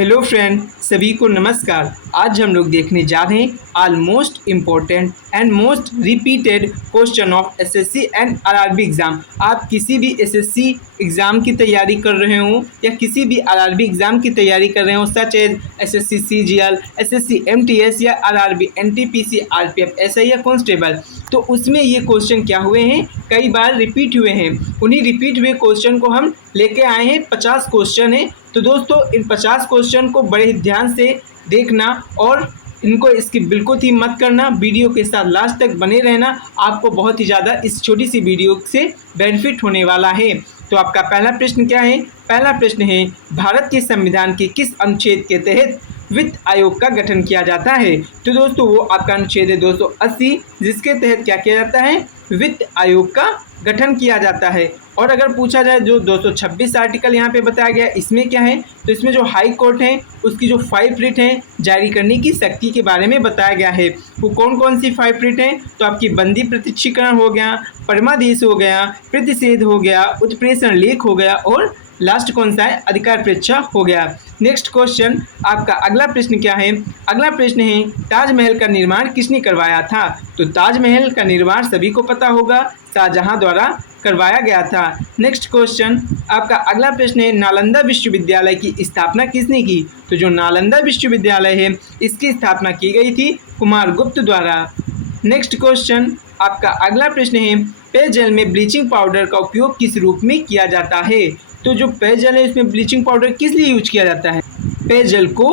Hello friend, सभी को नमस्कार। आज हम लोग देखने जा रहे हैं almost important and most repeated question of SSC and RRB exam. आप किसी भी एसएससी एग्जाम की तैयारी कर रहे हो या किसी भी आरआरबी एग्जाम की तैयारी कर रहे हो, such as SSC CGL, SSC MTS या आरआरबी एनटीपीसी आरपीएफ एसआई या कांस्टेबल, तो उसमें ये क्वेश्चन क्या हुए हैं, कई बार रिपीट हुए हैं। उन्हीं रिपीट हुए क्वेश्चन को हम लेके आए हैं। 50 क्वेश्चन है। तो दोस्तों, इन 50 क्वेश्चन को बड़े ध्यान से देखना और इनको स्किप बिल्कुल ही मत करना। वीडियो के साथ लास्ट तक बने रहना। आपको बहुत ही ज़्यादा इस छोटी सी वीडियो से बेनिफिट होने वाला है। तो आपका पहला प्रश्न क्या है? पहला प्रश्न है, भारत के संविधान के किस अनुच्छेद के तहत वित्त आयोग का गठन किया जाता है? तो दोस्तों, वो आपका अनुच्छेद है 280, जिसके तहत क्या किया जाता है? वित्त आयोग का गठन किया जाता है। और अगर पूछा जाए जो 226 आर्टिकल यहाँ पे बताया गया, इसमें क्या है? तो इसमें जो हाई कोर्ट है उसकी जो 5 रिट हैं जारी करने की शक्ति के बारे में बताया गया है। वो कौन कौन सी 5 रिट हैं? तो आपकी बंदी प्रत्यक्षीकरण हो गया, परमादेश हो गया, प्रतिषेध हो गया, उत्प्रेषण लेख हो गया और लास्ट कौन सा है? अधिकार परीक्षा हो गया। नेक्स्ट क्वेश्चन, आपका अगला प्रश्न क्या है? अगला प्रश्न है, ताजमहल का निर्माण किसने करवाया था? तो ताजमहल का निर्माण सभी को पता होगा, शाहजहां द्वारा करवाया गया था। नेक्स्ट क्वेश्चन, आपका अगला प्रश्न है, नालंदा विश्वविद्यालय की स्थापना किसने की? तो जो नालंदा विश्वविद्यालय है, इसकी स्थापना की गई थी कुमारगुप्त द्वारा। नेक्स्ट क्वेश्चन, आपका अगला प्रश्न है, पेयजल में ब्लीचिंग पाउडर का उपयोग किस रूप में किया जाता है? तो जो पेयजल है उसमें ब्लीचिंग पाउडर किस लिए यूज किया जाता है? पेयजल को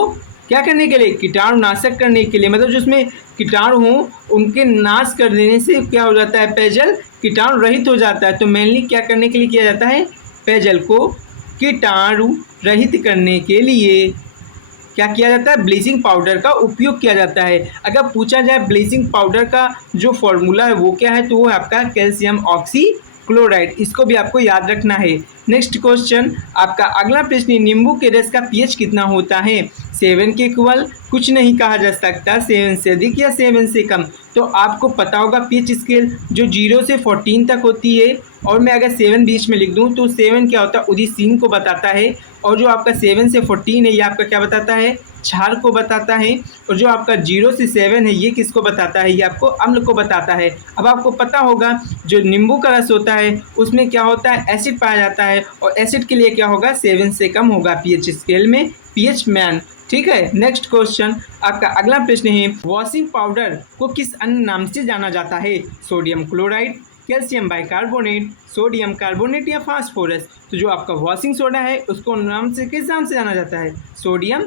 क्या करने के लिए? कीटाणुनाशक करने के लिए। मतलब जो उसमें कीटाणु हों उनके नाश कर देने से क्या हो जाता है? पेयजल कीटाणु रहित हो जाता है। तो मेनली क्या करने के लिए किया जाता है? पेयजल को कीटाणु रहित करने के लिए क्या किया जाता है? ब्लीचिंग पाउडर का उपयोग किया जाता है। अगर पूछा जाए ब्लीचिंग पाउडर का जो फॉर्मूला है वो क्या है, तो वो है आपका कैल्शियम ऑक्सीक्लोराइड। इसको भी आपको याद रखना है। नेक्स्ट क्वेश्चन, आपका अगला प्रश्न, नींबू के रस का पीएच कितना होता है? 7 के इक्वल कुछ नहीं कहा जा सकता, 7 से अधिक या 7 से कम। तो आपको पता होगा पीएच स्केल जो 0 से 14 तक होती है, और मैं अगर 7 बीच में लिख दूं तो 7 क्या होता है? उदासीन को बताता है। और जो आपका 7 से 14 है ये आपका क्या बताता है? क्षार को बताता है। और जो आपका 0 से 7 है ये किसको बताता है? ये आपको अम्ल को बताता है। अब आपको पता होगा जो नींबू का रस होता है उसमें क्या होता है? एसिड पाया जाता है, और एसिड के लिए क्या होगा? 7 से कम होगा पीएच स्केल में, पीएच मैन। ठीक है। नेक्स्ट क्वेश्चन, आपका अगला प्रश्न है, वॉशिंग पाउडर को किस अन्य नाम से जाना जाता है? Sodium chloride, calcium bicarbonate, sodium carbonate या फास्फोरस? तो जो आपका वॉशिंग सोडा है उसको नाम से किस नाम से जाना जाता है? Sodium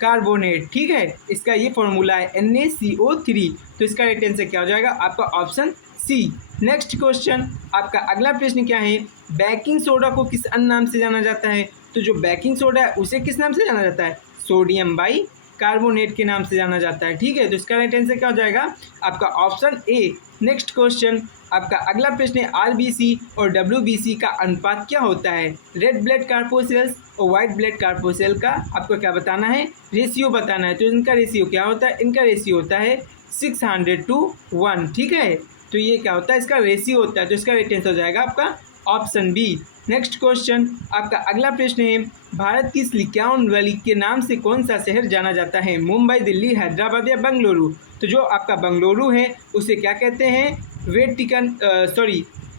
carbonate. ठीक है। इसका ये फॉर्मूला है NaCO3। तो इसका राइट आंसर क्या हो जाएगा? आपका ऑप्शन सी। नेक्स्ट क्वेश्चन, आपका अगला प्रश्न क्या है, बेकिंग सोडा को किस अन्य नाम से जाना जाता है? तो जो बेकिंग सोडा है उसे किस नाम से जाना जाता है? सोडियम बाई कार्बोनेट के नाम से जाना जाता है। ठीक है। तो इसका राइट आंसर क्या हो जाएगा? आपका ऑप्शन ए। नेक्स्ट क्वेश्चन, आपका अगला प्रश्न है, RBC और WBC का अनुपात क्या होता है? रेड ब्लड कार्पोसेल्स और वाइट ब्लड कार्पोसेल का आपको क्या बताना है? रेशियो बताना है। तो इनका रेशियो क्या होता है? इनका रेशियो होता है 600:1। ठीक है। तो ये क्या होता है? इसका रेशियो होता है। तो इसका राइट आंसर हो जाएगा आपका ऑप्शन बी। नेक्स्ट क्वेश्चन, आपका अगला प्रश्न है, भारत की सिलिकॉन वैली के नाम से कौन सा शहर जाना जाता है? मुंबई, दिल्ली, हैदराबाद या बेंगलुरु? तो जो आपका बेंगलुरु है उसे क्या कहते हैं?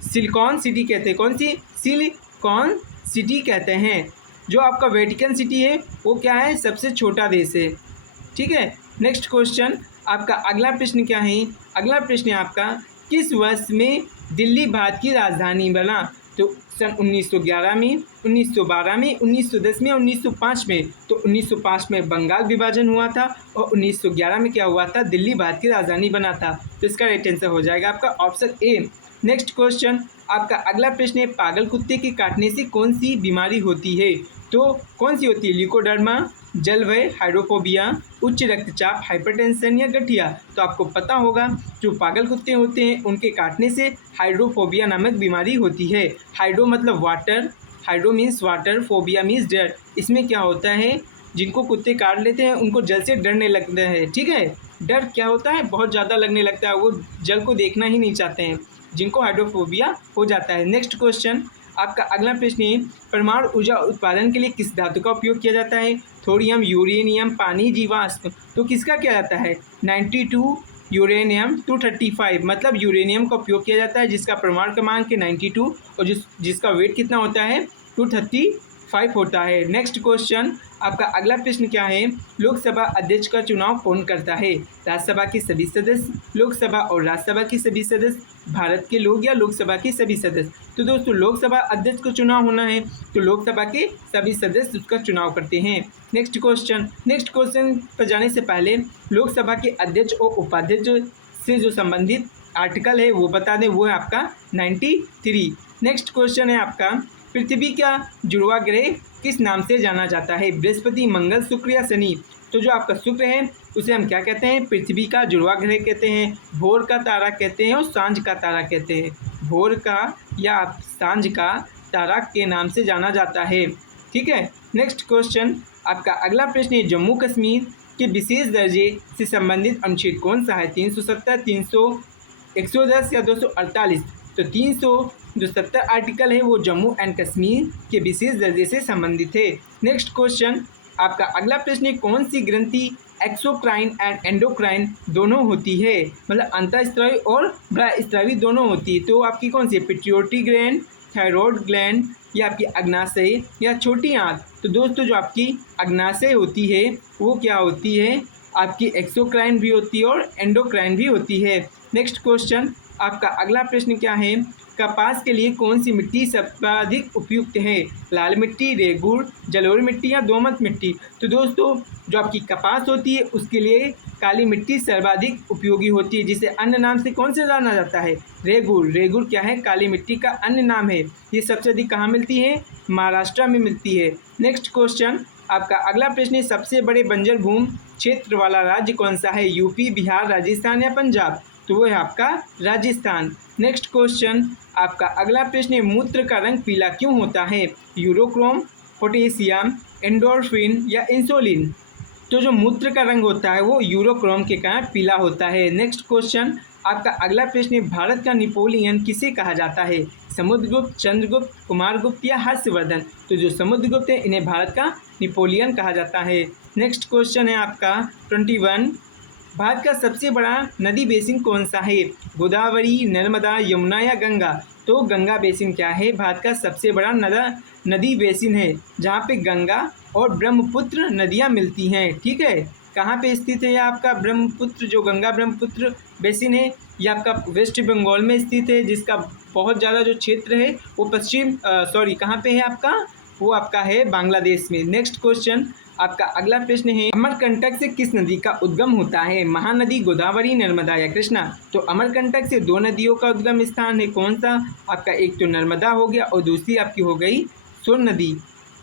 सिलिकॉन सिटी कहते हैं। कौन सी? सिलिकॉन सिटी कहते हैं। जो आपका वेटिकन सिटी है वो क्या है? सबसे छोटा देश है। ठीक है। नेक्स्ट क्वेश्चन, आपका अगला प्रश्न क्या है? अगला प्रश्न है आपका, किस वर्ष में दिल्ली भारत की राजधानी बना? तो सन 1911 में, 1912 में, 1910 में, 1905 में। तो 1905 में बंगाल विभाजन हुआ था और 1911 में क्या हुआ था? दिल्ली भारत की राजधानी बना था। तो इसका राइट आंसर हो जाएगा आपका ऑप्शन ए। नेक्स्ट क्वेश्चन, आपका अगला प्रश्न है, पागल कुत्ते के काटने से कौन सी बीमारी होती है? तो कौन सी होती है? ल्यूकोडर्मा, जलभय, हाइड्रोफोबिया, उच्च रक्तचाप, हाइपरटेंशन या गठिया? तो आपको पता होगा जो पागल कुत्ते होते हैं उनके काटने से हाइड्रोफोबिया नामक बीमारी होती है। हाइड्रो मतलब water, hydro means water, phobia means डर। इसमें क्या होता है? जिनको कुत्ते काट लेते हैं उनको जल से डरने लगता है। ठीक है। डर क्या होता है? बहुत ज़्यादा लगने लगता है, वो जल को देखना ही नहीं चाहते हैं, जिनको हाइड्रोफोबिया हो जाता है। नेक्स्ट क्वेश्चन, आपका अगला प्रश्न है, परमाणु ऊर्जा उत्पादन के लिए किस धातु का उपयोग किया जाता है? थोरियम, यूरेनियम, पानी, जीवाश्म। तो किसका किया जाता है? 92 यूरेनियम 235, मतलब यूरेनियम का उपयोग किया जाता है जिसका परमाणु क्रमांक है 92 और जिसका वेट कितना होता है? 235 होता है। नेक्स्ट क्वेश्चन, आपका अगला प्रश्न क्या है? लोकसभा अध्यक्ष का चुनाव कौन करता है? राज्यसभा के सभी सदस्य, लोकसभा और राज्यसभा के सभी सदस्य, भारत के लोग या लोकसभा के सभी सदस्य? तो दोस्तों लोकसभा अध्यक्ष को चुनाव होना है तो लोकसभा के सभी सदस्य उसका चुनाव करते हैं। नेक्स्ट क्वेश्चन पर जाने से पहले लोकसभा के अध्यक्ष और उपाध्यक्ष से जो संबंधित आर्टिकल है वो बता दें, वो है आपका 93। नेक्स्ट क्वेश्चन है आपका, पृथ्वी का जुड़वा ग्रह किस नाम से जाना जाता है? बृहस्पति, मंगल, शुक्र या शनि? तो जो आपका शुक्र है उसे हम क्या कहते हैं? पृथ्वी का जुड़वा ग्रह कहते हैं, भोर का तारा कहते हैं और सांझ का तारा कहते हैं। भोर का या सांझ का तारा के नाम से जाना जाता है। ठीक है। नेक्स्ट क्वेश्चन, आपका अगला प्रश्न है, जम्मू कश्मीर के विशेष दर्जे से संबंधित अनुच्छेद कौन सा है? 370, 300, 110 या 248? तो 370 आर्टिकल है वो जम्मू एंड कश्मीर के विशेष दर्जे से संबंधित है। नेक्स्ट क्वेश्चन, आपका अगला प्रश्न है, कौन सी ग्रंथि एक्सोक्राइन एंड एंडोक्राइन दोनों होती है? मतलब अंतःस्रावी और बहिःस्रावी दोनों होती है। तो आपकी कौन सी? पिट्यूटरी ग्लैंड, थायरॉयड ग्लैंड या आपकी अग्नाशय या छोटी आंत? तो दोस्तों जो आपकी अग्नाशय होती है वो क्या होती है? आपकी एक्सोक्राइन भी होती है और एंडोक्राइन भी होती है। नेक्स्ट क्वेश्चन, आपका अगला प्रश्न क्या है? कपास के लिए कौन सी मिट्टी सर्वाधिक उपयुक्त है? लाल मिट्टी, रेगुड़, जलोढ़ मिट्टी या दोमट मिट्टी? तो दोस्तों जो आपकी कपास होती है उसके लिए काली मिट्टी सर्वाधिक उपयोगी होती है, जिसे अन्य नाम से कौन से जाना जाता है? रेगुड़। रेगुड़ क्या है? काली मिट्टी का अन्य नाम है। ये सबसे अधिक कहाँ मिलती है? महाराष्ट्र में मिलती है। नेक्स्ट क्वेश्चन, आपका अगला प्रश्न है, सबसे बड़े बंजर भूमि क्षेत्र वाला राज्य कौन सा है? यूपी, बिहार, राजस्थान या पंजाब? तो वो है आपका राजस्थान। नेक्स्ट क्वेश्चन, आपका अगला प्रश्न है, मूत्र का रंग पीला क्यों होता है? यूरोक्रोम, पोटेशियम, एंडोर्फिन या इंसुलिन? तो जो मूत्र का रंग होता है वो यूरोक्रोम के कारण पीला होता है। नेक्स्ट क्वेश्चन, आपका अगला प्रश्न है, भारत का नेपोलियन किसे कहा जाता है? समुद्रगुप्त, चंद्रगुप्त, कुमारगुप्त या हर्षवर्धन? तो जो समुद्रगुप्त है इन्हें भारत का नेपोलियन कहा जाता है। नेक्स्ट क्वेश्चन है आपका 21, भारत का सबसे बड़ा नदी बेसिन कौन सा है? गोदावरी, नर्मदा, यमुना या गंगा? तो गंगा बेसिन क्या है? भारत का सबसे बड़ा नदी बेसिन है जहाँ पे गंगा और ब्रह्मपुत्र नदियाँ मिलती हैं। ठीक है। कहाँ पे स्थित है आपका ब्रह्मपुत्र? जो गंगा ब्रह्मपुत्र बेसिन है ये आपका वेस्ट बंगाल में स्थित है, जिसका बहुत ज़्यादा जो क्षेत्र है वो कहाँ पे है आपका? वो आपका है बांग्लादेश में। नेक्स्ट क्वेश्चन, आपका अगला प्रश्न है, अमरकंटक से किस नदी का उद्गम होता है? महानदी, गोदावरी, नर्मदा या कृष्णा? तो अमरकंटक से दो नदियों का उद्गम स्थान है। कौन सा? आपका एक तो नर्मदा हो गया और दूसरी आपकी हो गई सोन नदी।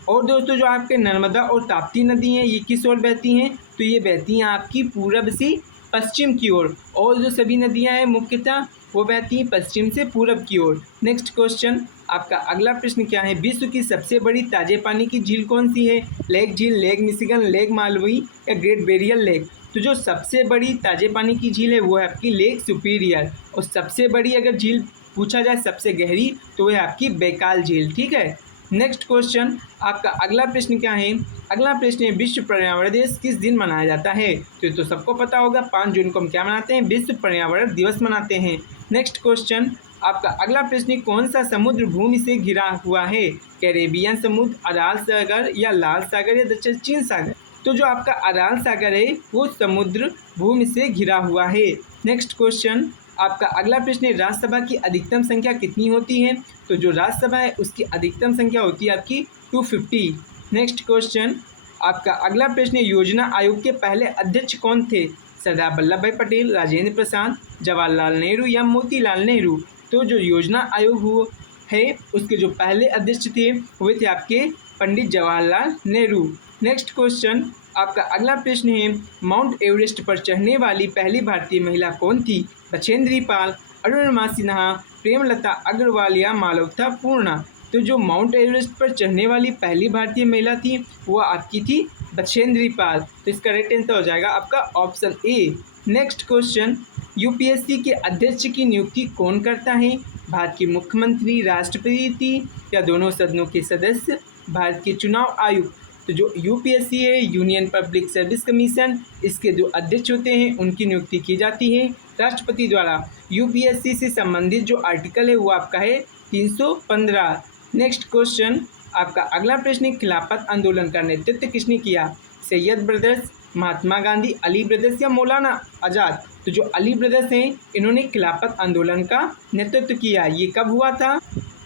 और दोस्तों जो आपके नर्मदा और ताप्ती नदी हैं ये किस ओर बहती हैं? तो ये बहती हैं आपकी पूरब से पश्चिम की ओर, और जो सभी नदियां हैं मुख्यतः वो बहती हैं पश्चिम से पूरब की ओर। नेक्स्ट क्वेश्चन, आपका अगला प्रश्न क्या है? विश्व की सबसे बड़ी ताजे पानी की झील कौन सी है? लेक झील, लेक मिशिगन, लेक मालवी या ग्रेट बैरियर लेक? तो जो सबसे बड़ी ताजे पानी की झील है वो है आपकी लेक सुपीरियर, और सबसे बड़ी अगर झील पूछा जाए सबसे गहरी तो वो है आपकी बैकाल झील। ठीक है। नेक्स्ट क्वेश्चन, आपका अगला प्रश्न क्या है? अगला प्रश्न है, विश्व पर्यावरण दिवस किस दिन मनाया जाता है? तो ये तो सबको पता होगा, 5 जून को हम क्या मनाते हैं? विश्व पर्यावरण दिवस मनाते हैं। नेक्स्ट क्वेश्चन, आपका अगला प्रश्न, कौन सा समुद्र भूमि से घिरा हुआ है? कैरेबियन समुद्र, अराल सागर या लाल सागर या दक्षिण चीन सागर? तो जो आपका अराल सागर है वो समुद्र भूमि से घिरा हुआ है। नेक्स्ट क्वेश्चन, आपका अगला प्रश्न है, राज्यसभा की अधिकतम संख्या कितनी होती है? तो जो राज्यसभा है उसकी अधिकतम संख्या होती है आपकी 250। नेक्स्ट क्वेश्चन, आपका अगला प्रश्न है, योजना आयोग के पहले अध्यक्ष कौन थे? सरदार वल्लभ भाई पटेल, राजेंद्र प्रसाद, जवाहरलाल नेहरू या मोतीलाल नेहरू? तो जो योजना आयोग है उसके जो पहले अध्यक्ष थे वो थे आपके पंडित जवाहरलाल नेहरू। नेक्स्ट क्वेश्चन, आपका अगला प्रश्न है, माउंट एवरेस्ट पर चढ़ने वाली पहली भारतीय महिला कौन थी? बछेंद्री पाल, अरुणिमा सिन्हा, प्रेमलता अग्रवाल या मालवथा पूर्णा? तो जो माउंट एवरेस्ट पर चढ़ने वाली पहली भारतीय महिला थी वो आपकी थी बछेंद्री पाल। तो इसका राइट आंसर हो जाएगा आपका option A. Next question, UPSC के अध्यक्ष की नियुक्ति कौन करता है? भारत के मुख्यमंत्री, राष्ट्रपति या दोनों सदनों के सदस्य, भारत के चुनाव आयुक्त। तो जो यूपीएससी है, यूनियन पब्लिक सर्विस कमीशन, इसके जो अध्यक्ष होते हैं उनकी नियुक्ति की जाती है राष्ट्रपति द्वारा। यूपीएससी से संबंधित जो आर्टिकल है वो आपका है 315। नेक्स्ट क्वेश्चन, आपका अगला प्रश्न, खिलाफत आंदोलन का नेतृत्व किसने किया? सैयद ब्रदर्स, महात्मा गांधी, अली ब्रदर्स या मौलाना आज़ाद। तो जो अली ब्रदर्स हैं इन्होंने खिलाफत आंदोलन का नेतृत्व किया। ये कब हुआ था?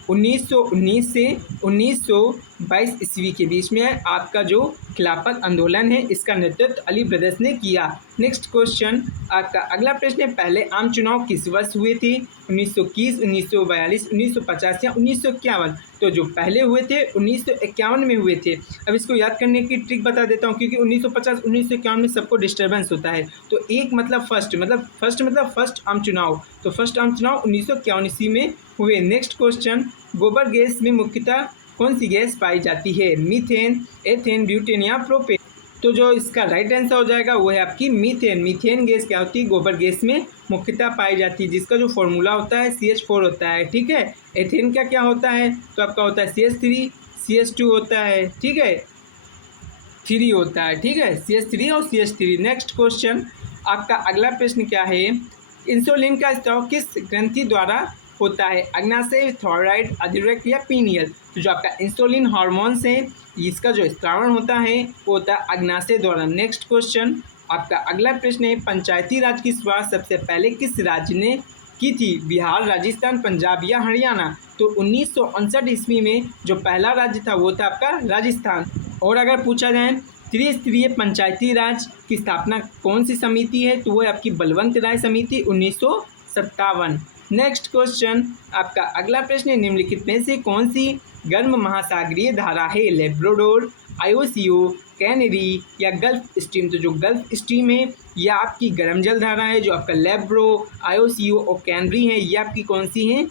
1919 से 1922 ईस्वी के बीच में आपका जो खिलाफत आंदोलन है इसका नेतृत्व अली ब्रदर्स ने किया। नेक्स्ट क्वेश्चन, आपका अगला प्रश्न है, पहले आम चुनाव किस वर्ष हुए थे? 1921, 1942, 1950 या 1951। तो जो पहले हुए थे 1951 में हुए थे। अब इसको याद करने की ट्रिक बता देता हूँ, क्योंकि 1950 1951 में सबको डिस्टर्बेंस होता है। तो एक मतलब फर्स्ट आम चुनाव, तो फर्स्ट आम चुनाव 1951 ईस्वी में हुए। नेक्स्ट क्वेश्चन, गोबर गैस में मुख्यतः कौन सी गैस पाई जाती है? मीथेन, एथेन, ब्यूटेन या प्रोपेन। तो जो इसका राइट आंसर हो जाएगा वो है आपकी मीथेन। मीथेन गैस क्या होती है? गोबर गैस में मुख्यतः पाई जाती है, जिसका जो फॉर्मूला होता है CH4 होता है। ठीक है। एथेन का क्या होता है? तो आपका होता है CH3, CH2 होता है। ठीक है, 3 होता है। ठीक है, CH3 और CH3। नेक्स्ट क्वेश्चन, आपका अगला प्रश्न क्या है? इंसुलिन का स्त्राव किस ग्रंथि द्वारा होता है? अग्नाशय, थायराइड, अधिरक्त या पीनियल। तो जो आपका इंसुलिन हार्मोन्स है इसका जो स्त्रावण होता है वो होता है अग्नाशय द्वारा। नेक्स्ट क्वेश्चन, आपका अगला प्रश्न है, पंचायती राज की शुरुआत सबसे पहले किस राज्य ने की थी? बिहार, राजस्थान, पंजाब या हरियाणा। तो 1959 ईस्वी में जो पहला राज्य था वो था आपका राजस्थान। और अगर पूछा जाए त्रिस्तरीय पंचायती राज की स्थापना कौन सी समिति है? तो वो है आपकी बलवंत राय समिति, 1957। नेक्स्ट क्वेश्चन, आपका अगला प्रश्न है, निम्नलिखित में से कौन सी गर्म महासागरीय धारा है? लेब्राडोर, आईओसीओ, कैनरी या गल्फ स्ट्रीम। तो जो गल्फ स्ट्रीम है यह आपकी गर्म जल धारा है। जो आपका लेब्रो, आईओसीओ और कैनरी है ये आपकी कौन सी है?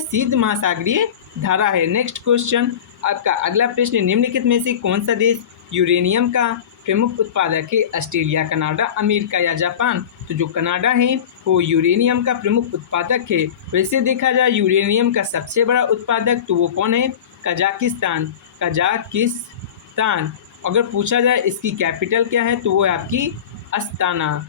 शीत महासागरीय धारा है। नेक्स्ट क्वेश्चन, आपका अगला प्रश्न, निम्नलिखित में से कौन सा देश यूरेनियम का प्रमुख उत्पादक है? ऑस्ट्रेलिया, कनाडा, अमेरिका या जापान। तो जो कनाडा है वो यूरेनियम का प्रमुख उत्पादक है। वैसे देखा जाए यूरेनियम का सबसे बड़ा उत्पादक तो वो कौन है? कजाकिस्तान। अगर पूछा जाए इसकी कैपिटल क्या है तो वो है आपकी अस्ताना।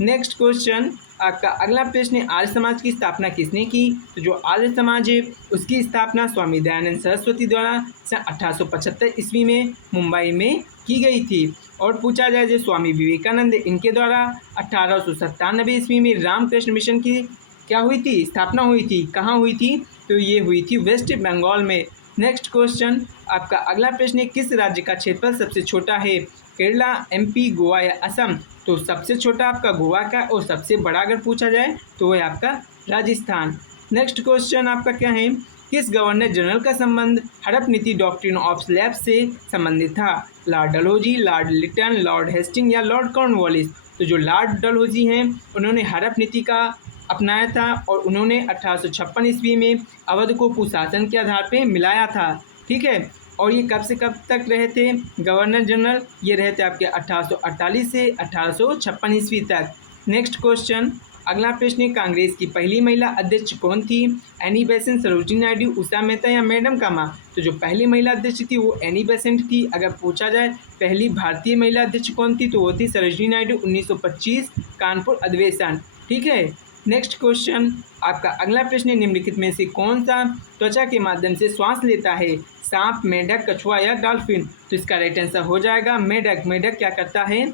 नेक्स्ट क्वेश्चन, आपका अगला प्रश्न, आर्य समाज की स्थापना किसने की? तो जो आर्य समाज है उसकी स्थापना स्वामी दयानंद सरस्वती द्वारा 1875 ईस्वी में मुंबई में की गई थी। और पूछा जाए जो स्वामी विवेकानंद इनके द्वारा 1897 ईस्वी में रामकृष्ण मिशन की क्या हुई थी? स्थापना हुई थी। कहाँ हुई थी? तो ये हुई थी वेस्ट बंगाल में। नेक्स्ट क्वेश्चन, आपका अगला प्रश्न, किस राज्य का क्षेत्रफल सबसे छोटा है? केरला, MP, गोवा या असम। तो सबसे छोटा आपका गोवा का और सबसे बड़ा अगर पूछा जाए तो है आपका राजस्थान। नेक्स्ट क्वेश्चन आपका क्या है? किस गवर्नर जनरल का संबंध हड़प नीति डॉक्ट्रिन ऑफ स्लैब्स से संबंधित था? Lord Dalhousie, Lord Lytton, Lord Hastings या लॉर्ड कॉर्नवालिस। तो जो लॉर्ड डलहौजी हैं उन्होंने हड़प नीति का अपनाया था और उन्होंने 1856 ईस्वी में अवध को कुशासन के आधार पर मिलाया था। ठीक है, और ये कब से कब तक रहे थे गवर्नर जनरल? ये रहे थे आपके 1848 से 1856 ईस्वी तक। नेक्स्ट क्वेश्चन, अगला प्रश्न, कांग्रेस की पहली महिला अध्यक्ष कौन थी? एनी बेसेंट, सरोजिनी नायडू, उषा मेहता या मैडम कामा। तो जो पहली महिला अध्यक्ष थी वो एनी बेसेंट थी। अगर पूछा जाए पहली भारतीय महिला अध्यक्ष कौन थी तो वो थी सरोजिनी नायडू, 1925 कानपुर अधिवेशन। ठीक है। नेक्स्ट क्वेश्चन, आपका अगला प्रश्न, निम्नलिखित में से कौन सा त्वचा के माध्यम से श्वास लेता है? सांप, मेढक, कछुआ या डॉल्फिन। तो इसका राइट आंसर हो जाएगा मेढक। मेढक क्या करता है?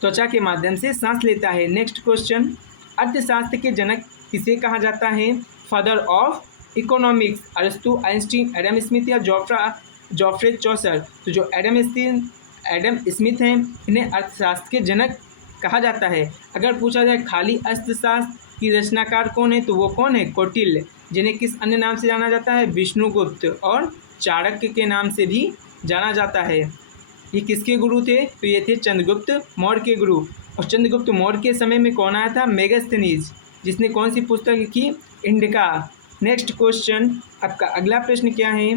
त्वचा के माध्यम से सांस लेता है। नेक्स्ट क्वेश्चन, अर्थशास्त्र के जनक किसे कहा जाता है? फादर ऑफ इकोनॉमिक्स, अरस्तु, आइंस्टीन, एडम स्मिथ या जॉफ्रे चौसर। तो जो एडम स्मिथ हैं इन्हें अर्थशास्त्र के जनक कहा जाता है। अगर पूछा जाए खाली अर्थशास्त्र की रचनाकार कौन है तो वो कौन है? कौटिल्य, जिन्हें किस अन्य नाम से जाना जाता है? विष्णुगुप्त और चाणक्य के नाम से भी जाना जाता है। ये किसके गुरु थे? तो ये थे चंद्रगुप्त मौर्य के गुरु। और चंद्रगुप्त मौर्य के समय में कौन आया था? मेगास्थनीज, जिसने कौन सी पुस्तक लिखी? इंडिका। नेक्स्ट क्वेश्चन, आपका अगला प्रश्न क्या है?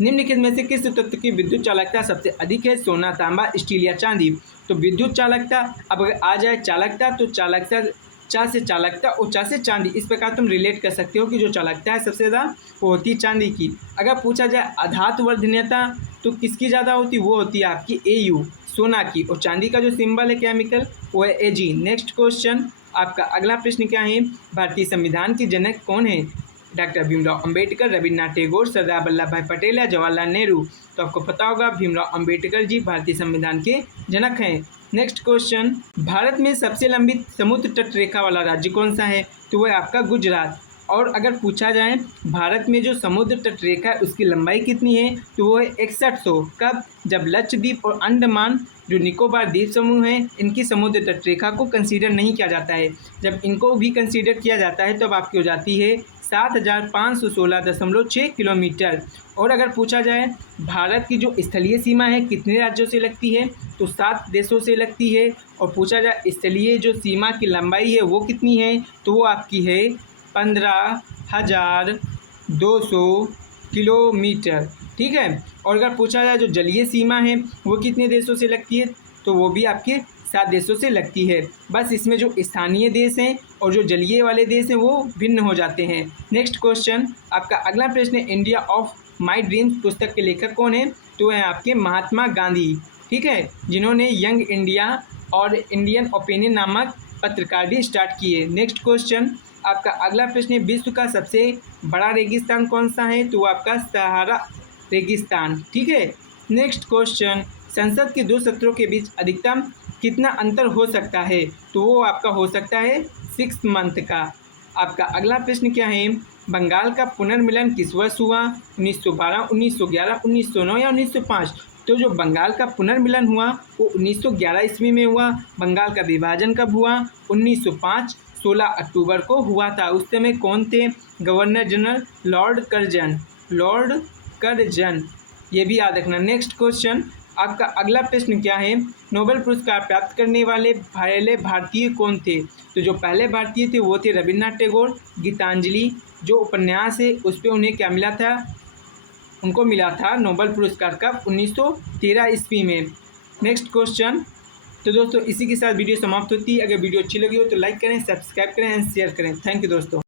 निम्नलिखित में से किस तत्व की विद्युत चालकता सबसे अधिक है? सोना, तांबा, स्टील या चांदी। तो विद्युत चालकता, अब अगर आ जाए चालकता तो चालकता चा से चालकता और चा से चांदी, इस प्रकार तुम रिलेट कर सकते हो कि जो चालकता है सबसे ज़्यादा वो होती है चांदी की। अगर पूछा जाए अधातु वर्धनीयता तो किसकी ज़्यादा होती, वो होती है आपकी AU सोना की, और चांदी का जो सिंबल है केमिकल वो है AG। नेक्स्ट क्वेश्चन, आपका अगला प्रश्न क्या है? भारतीय संविधान के जनक कौन है? डॉक्टर भीमराव अंबेडकर, रविन्द्रनाथ टैगोर, सरदार वल्लभ भाई पटेल या जवाहरलाल नेहरू। तो आपको पता होगा भीमराव अंबेडकर जी भारतीय संविधान के जनक हैं। नेक्स्ट क्वेश्चन, भारत में सबसे लंबी समुद्र तट रेखा वाला राज्य कौन सा है? तो वह आपका गुजरात। और अगर पूछा जाए भारत में जो समुद्र तट रेखा है उसकी लंबाई कितनी है? तो वो है 6100। कब? जब लक्षद्वीप और अंडमान जो निकोबार द्वीप समूह हैं इनकी समुद्र तट रेखा को कंसीडर नहीं किया जाता है। जब इनको भी कंसीडर किया जाता है तब आपकी हो जाती है 7516.6 किलोमीटर। और अगर पूछा जाए भारत की जो स्थलीय सीमा है कितने राज्यों से लगती है? तो 7 देशों से लगती है। और पूछा जाए स्थलीय जो सीमा की लंबाई है वो कितनी है? तो वो आपकी है 15,200 किलोमीटर। ठीक है। और अगर पूछा जाए जो जलीय सीमा है वो कितने देशों से लगती है? तो वो भी आपके 7 देशों से लगती है। बस इसमें जो स्थानीय देश हैं और जो जलीय वाले देश हैं वो भिन्न हो जाते हैं। नेक्स्ट क्वेश्चन, आपका अगला प्रश्न है इंडिया ऑफ माई ड्रीम्स पुस्तक के लेखक कौन है? तो है आपके महात्मा गांधी। ठीक है, जिन्होंने यंग इंडिया और इंडियन ओपिनियन नामक पत्रकार भी स्टार्ट किए। नेक्स्ट क्वेश्चन, आपका अगला प्रश्न है विश्व का सबसे बड़ा रेगिस्तान कौन सा है? तो आपका सहारा रेगिस्तान। ठीक है। नेक्स्ट क्वेश्चन, संसद के 2 सत्रों के बीच अधिकतम कितना अंतर हो सकता है? तो वो आपका हो सकता है 6 मंथ का। आपका अगला प्रश्न क्या है? बंगाल का पुनर्मिलन किस वर्ष हुआ? 1912, 1911, 1909 या 1905। तो जो बंगाल का पुनर्मिलन हुआ वो 1911 ईस्वी में हुआ। बंगाल का विभाजन कब हुआ? 1905 16 अक्टूबर को हुआ था। उस समय कौन थे? Governor general Lord Curzon. Lord Curzon, ये भी याद रखना। नेक्स्ट क्वेश्चन, आपका अगला प्रश्न क्या है? नोबेल पुरस्कार प्राप्त करने वाले पहले भारतीय कौन थे? तो जो पहले भारतीय थे वो थे रविन्द्रनाथ टैगोर। गीतांजलि जो उपन्यास है उस पर उन्हें क्या मिला था? उनको मिला था नोबेल पुरस्कार कब? 1913 ईस्वी में। नेक्स्ट क्वेश्चन, तो दोस्तों इसी के साथ वीडियो समाप्त होती है। अगर वीडियो अच्छी लगी हो तो लाइक करें, सब्सक्राइब करें एंड शेयर करें। थैंक यू दोस्तों।